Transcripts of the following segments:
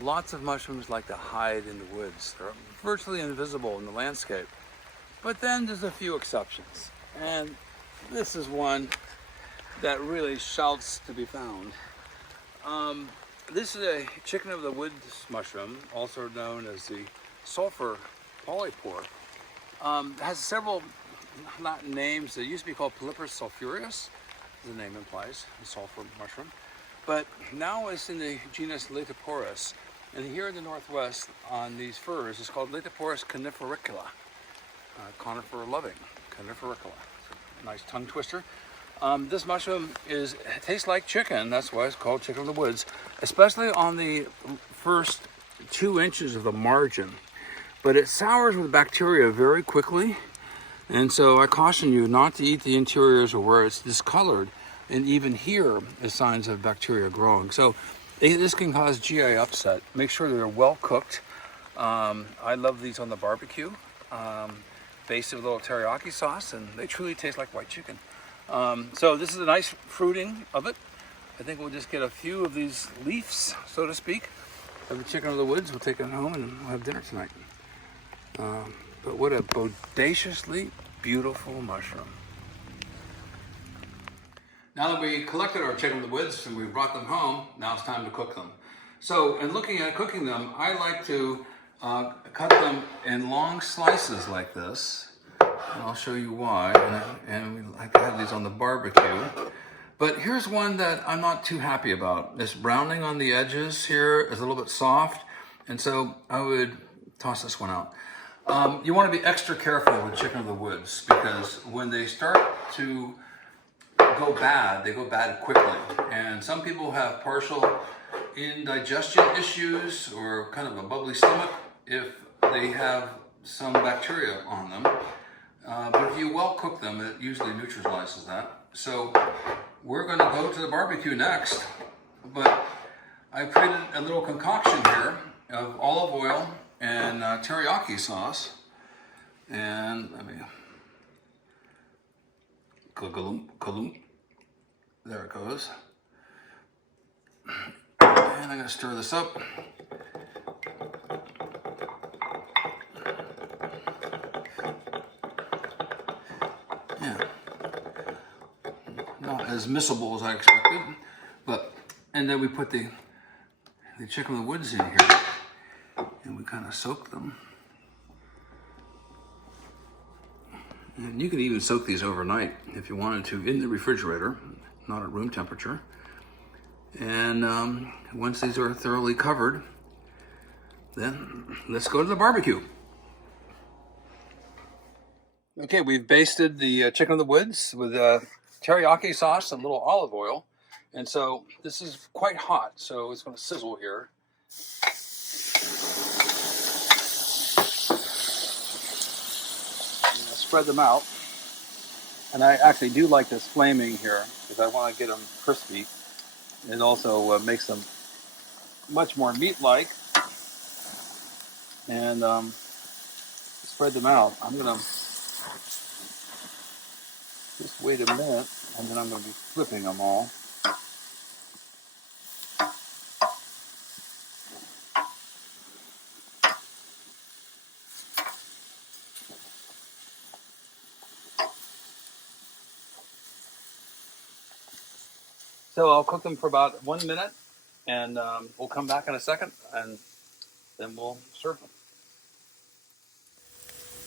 Lots of mushrooms like to hide in the woods. They're virtually invisible in the landscape. But then there's a few exceptions. And this is one that really shouts to be found. This is a chicken of the woods mushroom, also known as the Sulphur Polypore. It has several Latin names. It used to be called Polyporus sulphureus, as the name implies, the sulphur mushroom. But now it's in the genus Laetiporus. And here in the northwest on these firs, it's called Laetiporus conifericola. Conifer loving, conifericola. Nice tongue twister. This mushroom tastes like chicken. That's why it's called chicken of the woods, especially on the first 2 inches of the margin. But it sours with bacteria very quickly. And so I caution you not to eat the interiors or where it's discolored. And even here is signs of bacteria growing. So this can cause GI upset. Make sure they're well cooked. I love these on the barbecue. Based with a little teriyaki sauce, and they truly taste like white chicken. So this is a nice fruiting of it. I think we'll just get a few of these leaves, so to speak, of the chicken of the woods. We'll take it home and we'll have dinner tonight. But what a bodaciously beautiful mushroom. Now that we collected our chicken of the woods and we brought them home, now it's time to cook them. So in looking at cooking them, I like to cut them in long slices like this. And I'll show you why. And we like to have these on the barbecue. But here's one that I'm not too happy about. This browning on the edges here is a little bit soft. And so I would toss this one out. You want to be extra careful with chicken of the woods because when they start to go bad, they go bad quickly. And some people have partial indigestion issues or kind of a bubbly stomach if they have some bacteria on them. But if you well cook them, it usually neutralizes that. So we're going to go to the barbecue next. But I created a little concoction here of olive oil and teriyaki sauce. And let me... There it goes. And I'm going to stir this up. Yeah. Not as missable as I expected. And then we put the chicken of the woods in here. And we kind of soak them. And you could even soak these overnight if you wanted to in the refrigerator, not at room temperature. And once these are thoroughly covered, then let's go to the barbecue. Okay, we've basted the chicken of the woods with teriyaki sauce and a little olive oil. And so this is quite hot, so it's going to sizzle here. Spread them out. And I actually do like this flaming here because I want to get them crispy. It also makes them much more meat-like. And spread them out. I'm going to just wait a minute, and then I'm going to be flipping them all. So I'll cook them for about 1 minute, and we'll come back in a second, and then we'll serve them.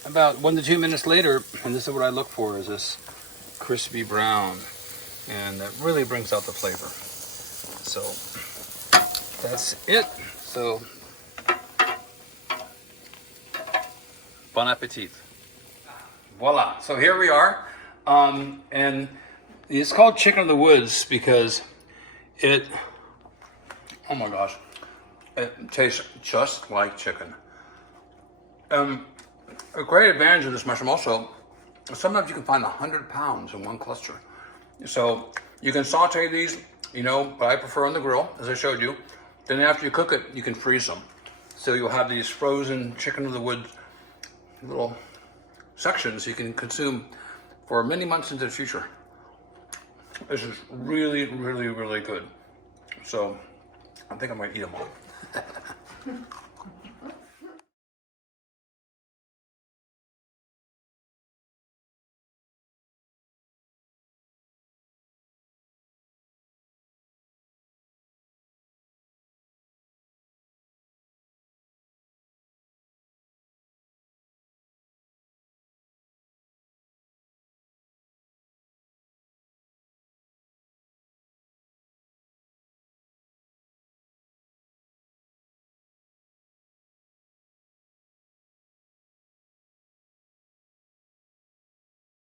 About 1 to 2 minutes later, and this is what I look for, is this crispy brown, and that really brings out the flavor. So that's it. So bon appetit. Voila. So here we are, and it's called chicken of the woods because it, oh my gosh, it tastes just like chicken. A great advantage of this mushroom also, sometimes you can find 100 pounds in one cluster. So you can saute these, but I prefer on the grill, as I showed you. Then after you cook it, you can freeze them. So you'll have these frozen chicken of the woods little sections you can consume for many months into the future. This is really, really, really good. So I think I might eat them all. Hmm.